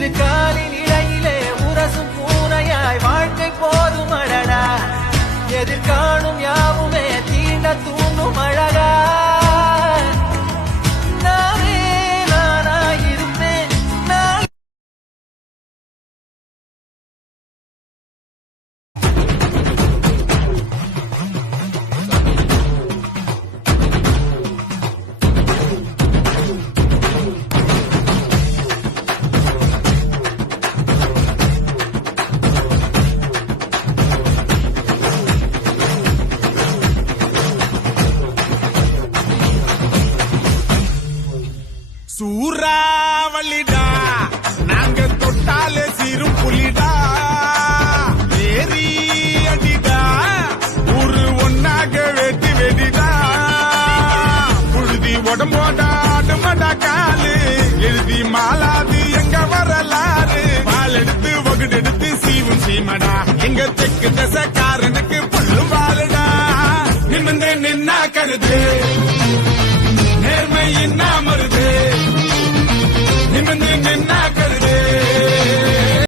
இரு காலின் இடையிலே உரசும் பூனையாய் வாழ்க்கை போதும் அழகா எதிர்காணும் யாவுமே தீண்ட தூண்டும் அழகா நானே நானாயிருப்பேன் நான் சூறாவளிடா நாங்க தொட்டாலே சீரும் புலிடா ஏறி அடிடா ஊரு ஒன்னாக வெட்டி வெடிடா புழுதி உடம்போட ஆடுமடா காலு எழுதி மாலாது எங்க வரலாறு பால் எடுத்து வகுடெடுத்து சீவும் சீமடா எங்க தெற்கு தசக்காரனுக்கு பள்ளும் வாழுடா நிமிர்ந்து நின்னா கருது நேர்மை என்ன மருது